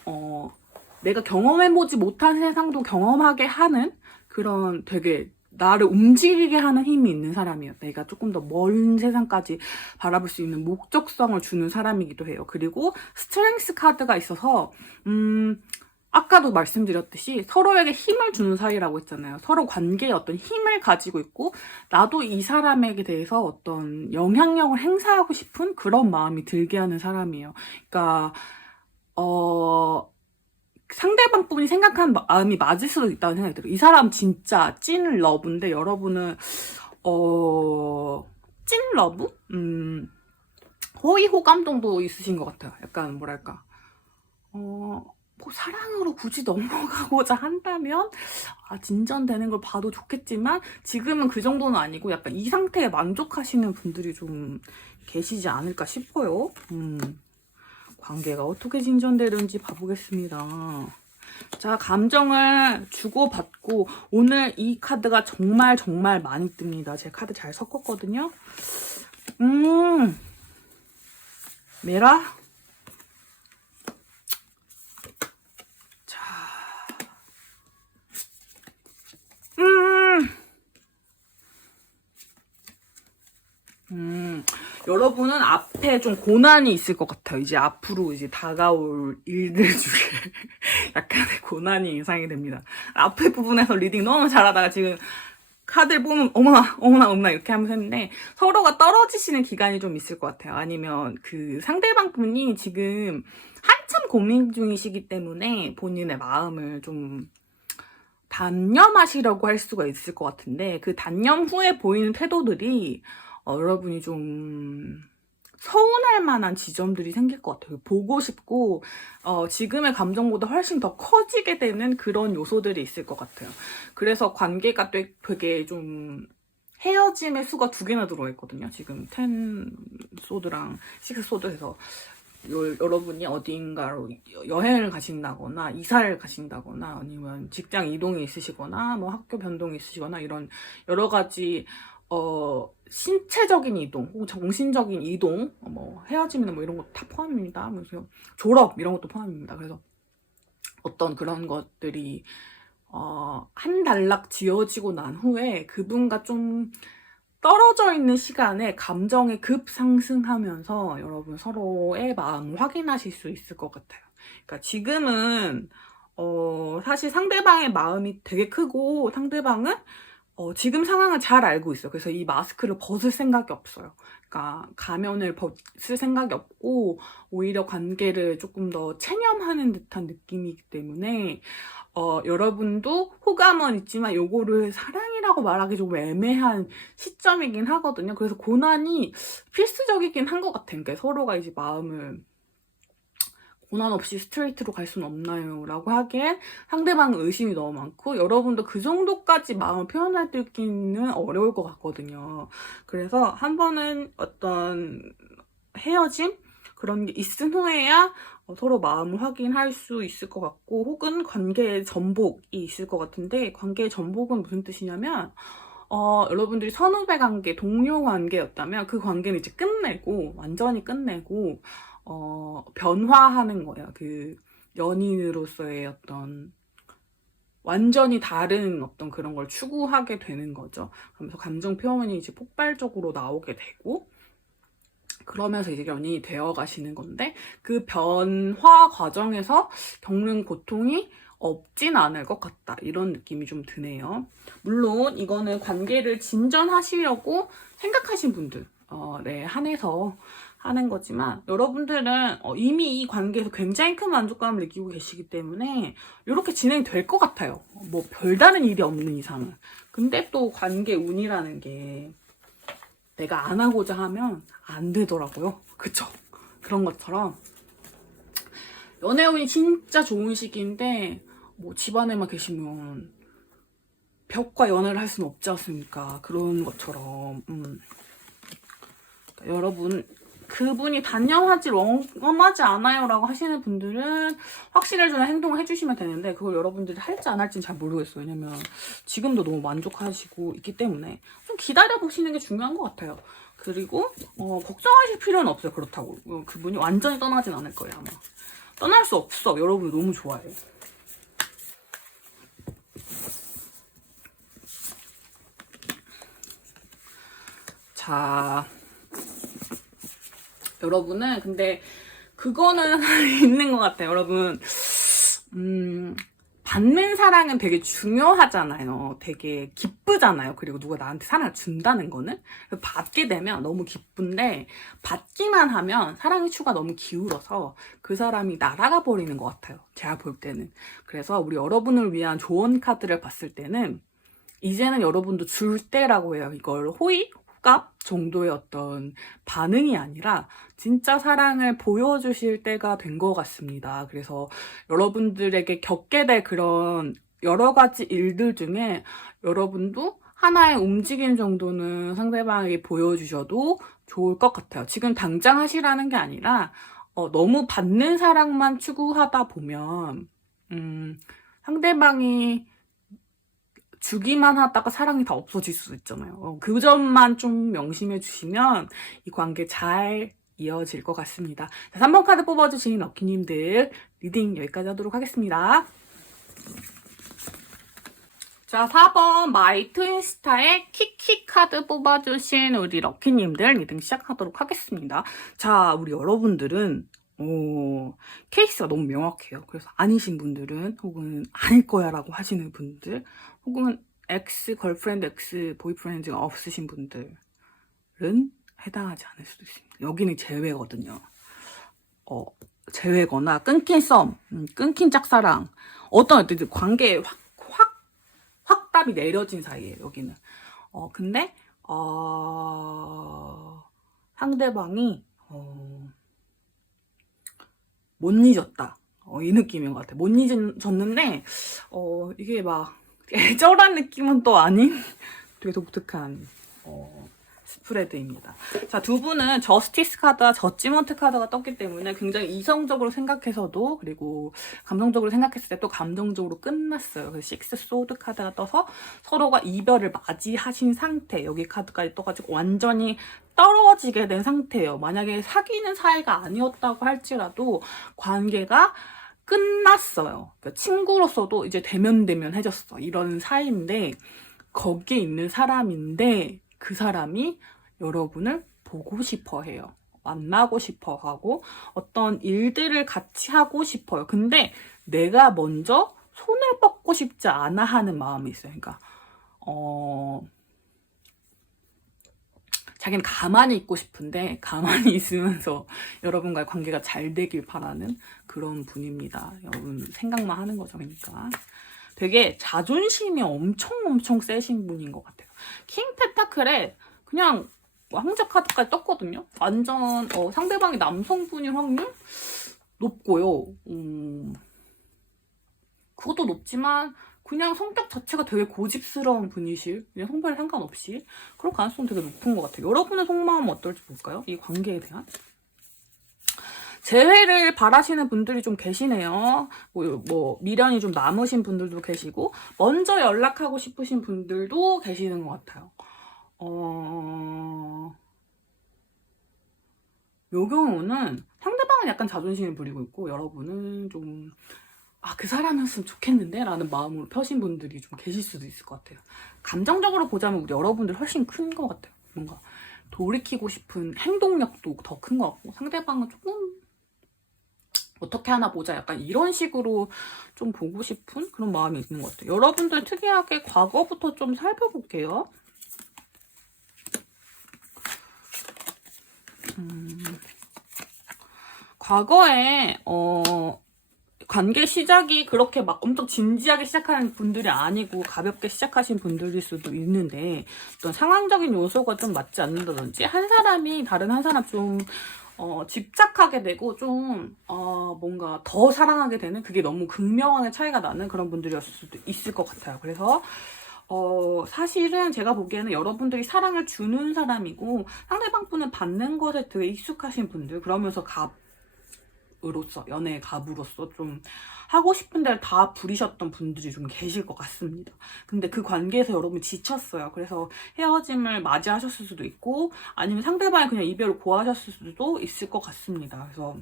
내가 경험해보지 못한 세상도 경험하게 하는 그런 되게 나를 움직이게 하는 힘이 있는 사람이에요. 내가 조금 더 먼 세상까지 바라볼 수 있는 목적성을 주는 사람이기도 해요. 그리고 스트렝스 카드가 있어서 아까도 말씀드렸듯이 서로에게 힘을 주는 사이라고 했잖아요. 서로 관계에 어떤 힘을 가지고 있고 나도 이 사람에게 대해서 어떤 영향력을 행사하고 싶은 그런 마음이 들게 하는 사람이에요. 그러니까 상대방 분이 생각하는 마음이 맞을 수도 있다는 생각이 들어요. 이 사람 진짜 찐 러브인데 여러분은 찐 러브? 호의 호감 정도 있으신 것 같아요. 약간 뭐랄까 뭐 사랑으로 굳이 넘어가고자 한다면 진전되는 걸 봐도 좋겠지만 지금은 그 정도는 아니고 약간 이 상태에 만족하시는 분들이 좀 계시지 않을까 싶어요. 관계가 어떻게 진전되는지 봐보겠습니다. 자, 감정을 주고받고 오늘 이 카드가 정말 많이 뜹니다. 제 카드 잘 섞었거든요. 메라? 자, 여러분은 앞에 좀 고난이 있을 것 같아요. 이제 앞으로 이제 다가올 일들 중에 약간의 고난이 예상이 됩니다. 앞에 부분에서 리딩 너무 잘하다가 지금 카드를 보면 어머나 이렇게 하면서 했는데 서로가 떨어지시는 기간이 좀 있을 것 같아요. 아니면 그 상대방 분이 지금 한참 고민 중이시기 때문에 본인의 마음을 좀 단념하시려고 할 수가 있을 것 같은데 그 단념 후에 보이는 태도들이 여러분이 좀 서운할 만한 지점들이 생길 것 같아요. 보고 싶고 지금의 감정보다 훨씬 더 커지게 되는 그런 요소들이 있을 것 같아요. 그래서 관계가 되게 좀 헤어짐의 수가 2개나 들어있거든요. 지금 10 소드랑 6 소드에서 여러분이 어딘가로 여행을 가신다거나 이사를 가신다거나 아니면 직장 이동이 있으시거나 뭐 학교 변동이 있으시거나 이런 여러 가지 신체적인 이동, 혹은 정신적인 이동, 뭐 헤어짐이나 뭐 이런 것도 다 포함입니다. 그래서 졸업 이런 것도 포함입니다. 그래서 어떤 그런 것들이 한 단락 지어지고 난 후에 그분과 좀 떨어져 있는 시간에 감정이 급상승하면서 여러분 서로의 마음을 확인하실 수 있을 것 같아요. 그러니까 지금은 사실 상대방의 마음이 되게 크고 상대방은 지금 상황을 잘 알고 있어요. 그래서 이 마스크를 벗을 생각이 없어요. 그러니까 가면을 벗을 생각이 없고 오히려 관계를 조금 더 체념하는 듯한 느낌이기 때문에 여러분도 호감은 있지만 요거를 사랑이라고 말하기 좀 애매한 시점이긴 하거든요. 그래서 고난이 필수적이긴 한 것 같아요. 그러니까 서로가 이제 마음을 고난 없이 스트레이트로 갈 수는 없나요? 라고 하기엔 상대방은 의심이 너무 많고 여러분도 그 정도까지 마음을 표현하기는 어려울 것 같거든요. 그래서 한 번은 어떤 헤어짐? 그런 게 있은 후에야 서로 마음을 확인할 수 있을 것 같고 혹은 관계의 전복이 있을 것 같은데 관계의 전복은 무슨 뜻이냐면 여러분들이 선후배 관계, 동료 관계였다면 그 관계는 이제 끝내고 완전히 끝내고 변화하는 거예요. 그 연인으로서의 어떤 완전히 다른 어떤 그런 걸 추구하게 되는 거죠. 그러면서 감정 표현이 이제 폭발적으로 나오게 되고 그러면서 이제 연인이 되어 가시는 건데 그 변화 과정에서 겪는 고통이 없진 않을 것 같다. 이런 느낌이 좀 드네요. 물론 이거는 관계를 진전하시려고 생각하신 분들 네, 한해서 하는 거지만 여러분들은 이미 이 관계에서 굉장히 큰 만족감을 느끼고 계시기 때문에 이렇게 진행될 것 같아요. 뭐 별다른 일이 없는 이상은. 근데 또 관계 운이라는 게 내가 안 하고자 하면 안 되더라고요. 그쵸? 그런 것처럼 연애운이 진짜 좋은 시기인데 뭐 집안에만 계시면 벽과 연애를 할 수는 없지 않습니까? 그런 것처럼 그러니까 여러분 그분이 단념하지 원하지 않아요 라고 하시는 분들은 확신을 행동을 해주시면 되는데 그걸 여러분들이 할지 안 할지는 잘 모르겠어요. 왜냐면 지금도 너무 만족하시고 있기 때문에 좀 기다려보시는 게 중요한 것 같아요. 그리고 걱정하실 필요는 없어요. 그렇다고 그분이 완전히 떠나진 않을 거예요. 아마 떠날 수 없어. 여러분이 너무 좋아해요. 자, 여러분은 근데 그거는 있는 것 같아요. 여러분 받는 사랑은 되게 중요하잖아요. 되게 기쁘잖아요. 그리고 누가 나한테 사랑을 준다는 거는 받게 되면 너무 기쁜데 받기만 하면 사랑의 추가 너무 기울어서 그 사람이 날아가 버리는 것 같아요. 제가 볼 때는. 그래서 우리 여러분을 위한 조언 카드를 봤을 때는 이제는 여러분도 줄 때라고 해요. 이걸 호의값 정도의 어떤 반응이 아니라 진짜 사랑을 보여주실 때가 된 것 같습니다. 그래서 여러분들에게 겪게 될 그런 여러 가지 일들 중에 여러분도 하나의 움직임 정도는 상대방에게 보여주셔도 좋을 것 같아요. 지금 당장 하시라는 게 아니라 너무 받는 사랑만 추구하다 보면 상대방이 주기만 하다가 사랑이 다 없어질 수도 있잖아요. 그 점만 좀 명심해 주시면 이 관계 잘 이어질 것 같습니다. 자, 3번 카드 뽑아주신 럭키님들 리딩 여기까지 하도록 하겠습니다. 자, 4번 마이 트윈스타의 키키 카드 뽑아주신 우리 럭키님들 리딩 시작하도록 하겠습니다. 자, 우리 여러분들은 케이스가 너무 명확해요. 그래서 아니신 분들은 혹은 아닐 거야 라고 하시는 분들 혹은 엑스 걸프렌드, 엑스 보이프렌드가 없으신 분들은 해당하지 않을 수도 있습니다. 여기는 제외거든요. 제외거나 끊긴 썸, 끊긴 짝사랑 어떤 관계에 확답이 내려진 사이에요. 여기는. 근데 상대방이 못 잊었다. 이 느낌인 것 같아. 못 잊었는데 이게 막 애절한 느낌은 또 아닌 되게 독특한 스프레드입니다. 자, 두 분은 저스티스 카드와 저지먼트 카드가 떴기 때문에 굉장히 이성적으로 생각해서도, 그리고 감정적으로 생각했을 때 또 감정적으로 끝났어요. 그래서 식스 소드 카드가 떠서 서로가 이별을 맞이하신 상태, 여기 카드까지 떠가지고 완전히 떨어지게 된 상태예요. 만약에 사귀는 사이가 아니었다고 할지라도 관계가 끝났어요. 그러니까 친구로서도 이제 대면대면해졌어. 이런 사이인데, 거기에 있는 사람인데 그 사람이 여러분을 보고 싶어 해요. 만나고 싶어 하고 어떤 일들을 같이 하고 싶어요. 근데 내가 먼저 손을 뻗고 싶지 않아 하는 마음이 있어요. 그러니까 자기는 가만히 있고 싶은데 가만히 있으면서 여러분과의 관계가 잘 되길 바라는 그런 분입니다. 여러분 생각만 하는 거죠. 그러니까 되게 자존심이 엄청 세신 분인 것 같아요. 킹 펜타클에 그냥 황제 카드까지 떴거든요. 완전 상대방이 남성분일 확률 높고요. 그것도 높지만 그냥 성격 자체가 되게 고집스러운 분이실, 그냥 성별에 상관없이 그럴 가능성 되게 높은 것 같아요. 여러분의 속마음은 어떨지 볼까요? 이 관계에 대한. 재회를 바라시는 분들이 좀 계시네요. 미련이 좀 남으신 분들도 계시고 먼저 연락하고 싶으신 분들도 계시는 것 같아요. 요 경우는 상대방은 약간 자존심을 부리고 있고 여러분은 좀 그 사람이었으면 좋겠는데 라는 마음으로 펴신 분들이 좀 계실 수도 있을 것 같아요. 감정적으로 보자면 우리 여러분들 훨씬 큰 것 같아요. 뭔가 돌이키고 싶은 행동력도 더 큰 것 같고 상대방은 조금 어떻게 하나 보자 약간 이런 식으로 좀 보고 싶은 그런 마음이 있는 것 같아요. 여러분들 특이하게 과거부터 좀 살펴볼게요. 과거에 관계 시작이 그렇게 막 엄청 진지하게 시작하는 분들이 아니고 가볍게 시작하신 분들일 수도 있는데 어떤 상황적인 요소가 좀 맞지 않는다든지 한 사람이 다른 한 사람 좀 집착하게 되고 좀 뭔가 더 사랑하게 되는 그게 너무 극명하게 차이가 나는 그런 분들이었을 수도 있을 것 같아요. 그래서 사실은 제가 보기에는 여러분들이 사랑을 주는 사람이고 상대방 분은 받는 것에 되게 익숙하신 분들, 그러면서 갑으로서, 연애의 갑으로서 좀 하고 싶은 데를 다 부리셨던 분들이 좀 계실 것 같습니다. 근데 그 관계에서 여러분이 지쳤어요. 그래서 헤어짐을 맞이하셨을 수도 있고 아니면 상대방이 그냥 이별을 고하셨을 수도 있을 것 같습니다. 그래서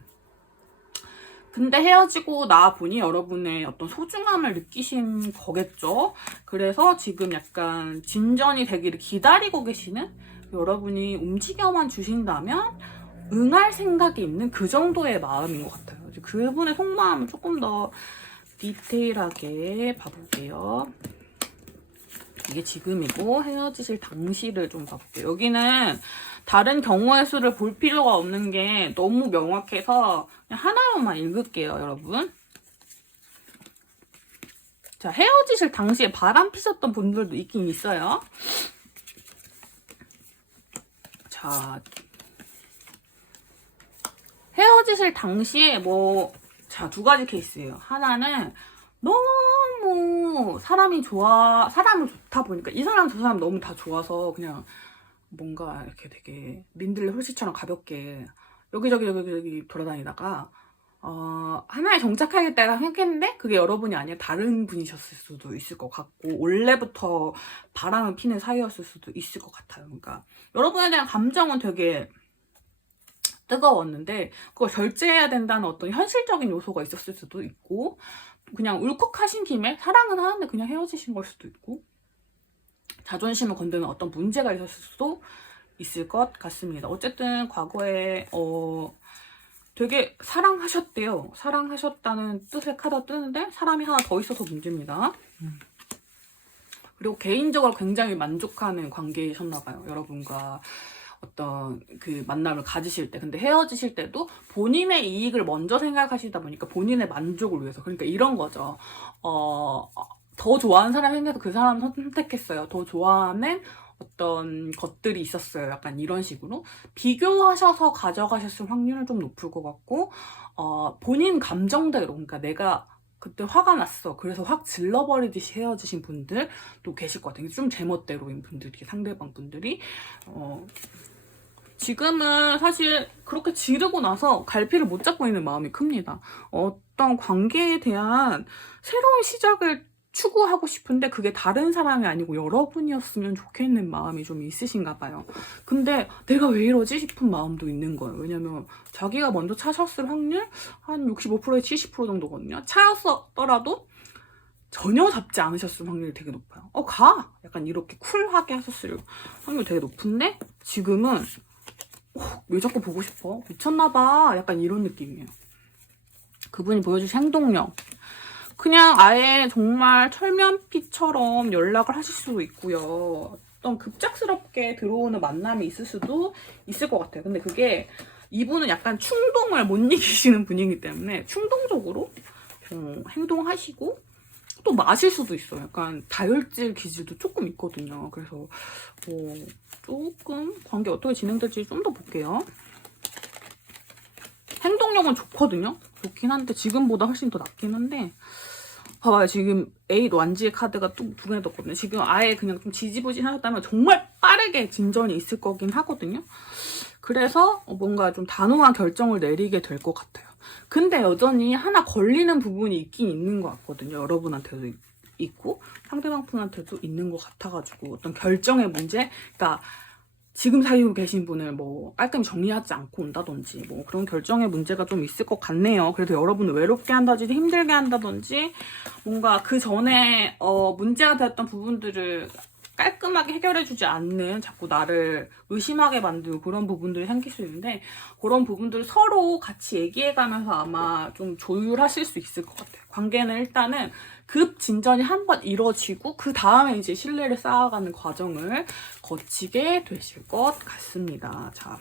근데 헤어지고 나 보니 여러분의 어떤 소중함을 느끼신 거겠죠. 그래서 지금 약간 진전이 되기를 기다리고 계시는, 여러분이 움직여만 주신다면 응할 생각이 있는 그 정도의 마음인 것 같아요. 그분의 속마음을 조금 더 디테일하게 봐볼게요. 이게 지금이고 헤어지실 당시를 좀 봐볼게요. 여기는 다른 경우의 수를 볼 필요가 없는 게 너무 명확해서 그냥 하나로만 읽을게요, 여러분. 자, 헤어지실 당시에 바람 피셨던 분들도 있긴 있어요. 자, 헤어지실 당시에 두 가지 케이스예요. 하나는 너무 사람을 좋다 보니까 이 사람 저 사람 너무 다 좋아서 그냥 뭔가 이렇게 되게 민들레 홀씨처럼 가볍게 여기저기 돌아다니다가 하나에 정착하겠다 생각했는데 그게 여러분이 아니라 다른 분이셨을 수도 있을 것 같고 원래부터 바람을 피는 사이였을 수도 있을 것 같아요. 그러니까 여러분에 대한 감정은 되게 뜨거웠는데 그걸 절제해야 된다는 어떤 현실적인 요소가 있었을 수도 있고 그냥 울컥하신 김에 사랑은 하는데 그냥 헤어지신 걸 수도 있고 자존심을 건드는 어떤 문제가 있었을 수도 있을 것 같습니다. 어쨌든 과거에 되게 사랑하셨대요. 사랑하셨다는 뜻의 카드가 뜨는데 사람이 하나 더 있어서 문제입니다. 그리고 개인적으로 굉장히 만족하는 관계이셨나봐요. 여러분과 어떤 그 만남을 가지실 때. 근데 헤어지실 때도 본인의 이익을 먼저 생각하시다 보니까 본인의 만족을 위해서. 그러니까 이런 거죠. 더 좋아하는 사람이 생겨서 그 사람을 선택했어요. 더 좋아하는 어떤 것들이 있었어요. 약간 이런 식으로. 비교하셔서 가져가셨을 확률은 좀 높을 것 같고, 본인 감정대로. 그러니까 내가 그때 화가 났어. 그래서 확 질러버리듯이 헤어지신 분들도 계실 것 같아요. 좀 제멋대로인 분들이, 상대방 분들이. 지금은 사실 그렇게 지르고 나서 갈피를 못 잡고 있는 마음이 큽니다. 어떤 관계에 대한 새로운 시작을 추구하고 싶은데 그게 다른 사람이 아니고 여러분이었으면 좋겠는 마음이 좀 있으신가 봐요. 근데 내가 왜 이러지 싶은 마음도 있는 거예요. 왜냐면 자기가 먼저 차셨을 확률 한 65%에 70% 정도거든요. 차였더라도 전혀 잡지 않으셨을 확률이 되게 높아요. 가! 약간 이렇게 쿨하게 하셨을 확률이 되게 높은데 지금은 왜 자꾸 보고 싶어? 미쳤나봐. 약간 이런 느낌이에요. 그분이 보여주신 행동력. 그냥 아예 정말 철면피처럼 연락을 하실 수도 있고요. 어떤 급작스럽게 들어오는 만남이 있을 수도 있을 것 같아요. 근데 그게 이분은 약간 충동을 못 이기시는 분이기 때문에 충동적으로 행동하시고 또 마실 수도 있어요. 약간 다혈질 기질도 조금 있거든요. 그래서 조금 관계 어떻게 진행될지 좀 더 볼게요. 행동력은 좋거든요. 좋긴 한데 지금보다 훨씬 더 낫긴 한데 봐봐요. 지금 8 완지의 카드가 또 두 개나 떴거든요. 지금 아예 그냥 좀 지지부진 하셨다면 정말 빠르게 진전이 있을 거긴 하거든요. 그래서 뭔가 좀 단호한 결정을 내리게 될 것 같아요. 근데 여전히 하나 걸리는 부분이 있긴 있는 것 같거든요. 여러분한테도 있고 상대방 분한테도 있는 것 같아가지고 어떤 결정의 문제? 그러니까 지금 사귀고 계신 분을 뭐 깔끔히 정리하지 않고 온다든지 뭐 그런 결정의 문제가 좀 있을 것 같네요. 그래서 여러분을 외롭게 한다든지 힘들게 한다든지 뭔가 그 전에 문제가 되었던 부분들을 깔끔하게 해결해주지 않는 자꾸 나를 의심하게 만들고 그런 부분들이 생길 수 있는데 그런 부분들을 서로 같이 얘기해가면서 아마 좀 조율하실 수 있을 것 같아요. 관계는 일단은 급 진전이 한번 이루어지고 그 다음에 이제 신뢰를 쌓아가는 과정을 거치게 되실 것 같습니다. 자,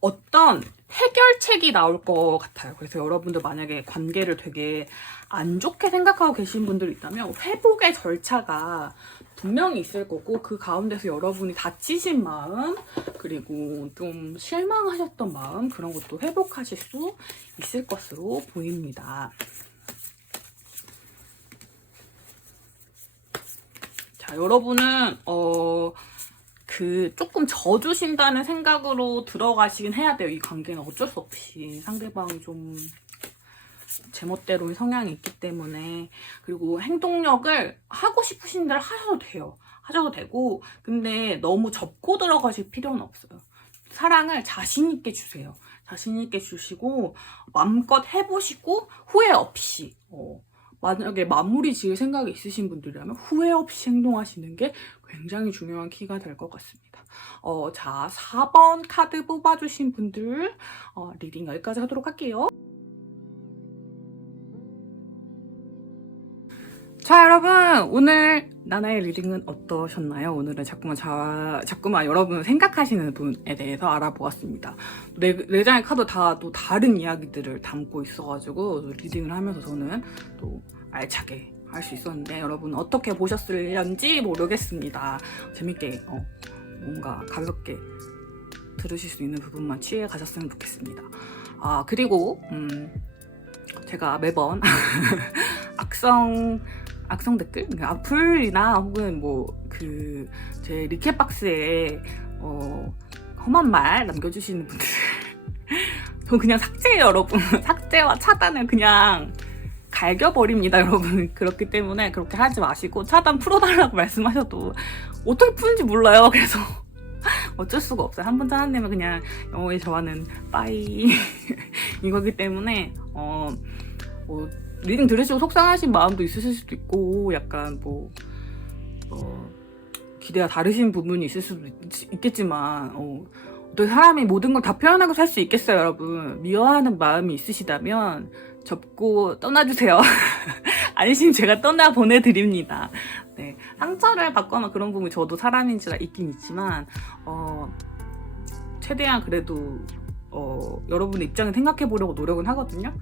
어떤 해결책이 나올 것 같아요. 그래서 여러분들 만약에 관계를 되게 안 좋게 생각하고 계신 분들이 있다면 회복의 절차가 분명히 있을 거고 그 가운데서 여러분이 다치신 마음 그리고 좀 실망하셨던 마음 그런 것도 회복하실 수 있을 것으로 보입니다. 자, 여러분은 조금 져주신다는 생각으로 들어가시긴 해야 돼요. 이 관계는 어쩔 수 없이 상대방이 좀 제멋대로의 성향이 있기 때문에. 그리고 행동력을 하고 싶으신 대로 하셔도 돼요. 하셔도 되고 근데 너무 접고 들어가실 필요는 없어요. 사랑을 자신 있게 주세요. 자신 있게 주시고 마음껏 해보시고 후회 없이 만약에 마무리 지을 생각이 있으신 분들이라면 후회 없이 행동하시는 게 굉장히 중요한 키가 될 것 같습니다. 자, 4번 카드 뽑아주신 분들 리딩 여기까지 하도록 할게요. 자, 여러분 오늘 나나의 리딩은 어떠셨나요? 오늘은 자꾸만 여러분 생각하시는 분에 대해서 알아보았습니다. 네 장의 카드 다 또 다른 이야기들을 담고 있어가지고 리딩을 하면서 저는 또 알차게 할 수 있었는데 여러분 어떻게 보셨을지 모르겠습니다. 재밌게 뭔가 가볍게 들으실 수 있는 부분만 취해 가셨으면 좋겠습니다. 그리고 제가 매번 악성 댓글? 악플이나 혹은 제 리캡 박스에 험한 말 남겨주시는 분들 저 그냥 삭제해요, 여러분. 삭제와 차단을 그냥 갈겨버립니다, 여러분. 그렇기 때문에 그렇게 하지 마시고 차단 풀어달라고 말씀하셔도 어떻게 푸는지 몰라요. 그래서 어쩔 수가 없어요. 한 번 차단되면 그냥 영원히 저와는 빠이 이거기 때문에 리딩 들으시고 속상하신 마음도 있으실 수도 있고 약간 기대가 다르신 부분이 있을 수도 있겠지만 어떤 사람이 모든 걸 다 표현하고 살 수 있겠어요, 여러분. 미워하는 마음이 있으시다면 접고 떠나주세요. 아니시면 제가 떠나 보내드립니다. 네, 상처를 받거나 그런 부분이 저도 사람인지라 있긴 있지만 최대한 그래도 여러분의 입장을 생각해 보려고 노력은 하거든요.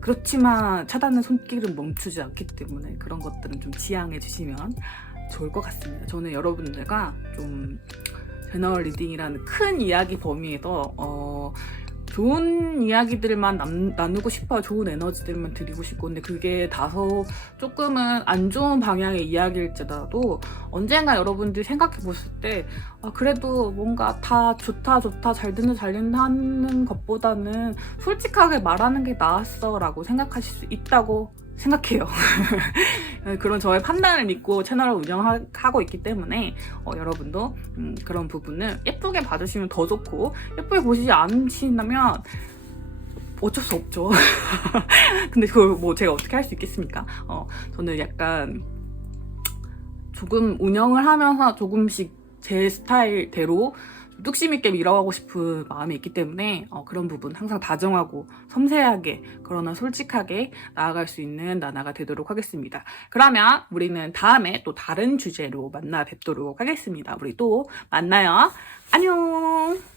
그렇지만 차단은 손길은 멈추지 않기 때문에 그런 것들은 좀 지양해 주시면 좋을 것 같습니다. 저는 여러분들과 좀 제너럴 리딩이라는 큰 이야기 범위에서 좋은 이야기들만 나누고 싶어요. 좋은 에너지들만 드리고 싶고. 근데 그게 다소 조금은 안 좋은 방향의 이야기일지라도 언젠가 여러분들이 생각해 보실 때 그래도 뭔가 다 좋다 잘 된다 하는 것보다는 솔직하게 말하는 게 나았어 라고 생각하실 수 있다고 생각해요. 그런 저의 판단을 믿고 채널을 운영하고 있기 때문에 여러분도 그런 부분을 예쁘게 봐주시면 더 좋고, 예쁘게 보시지 않으신다면 어쩔 수 없죠. 근데 그걸 뭐 제가 어떻게 할 수 있겠습니까? 저는 약간 조금 운영을 하면서 조금씩 제 스타일대로 뚝심 있게 밀어가고 싶은 마음이 있기 때문에 그런 부분 항상 다정하고 섬세하게, 그러나 솔직하게 나아갈 수 있는 나나가 되도록 하겠습니다. 그러면 우리는 다음에 또 다른 주제로 만나 뵙도록 하겠습니다. 우리 또 만나요. 안녕.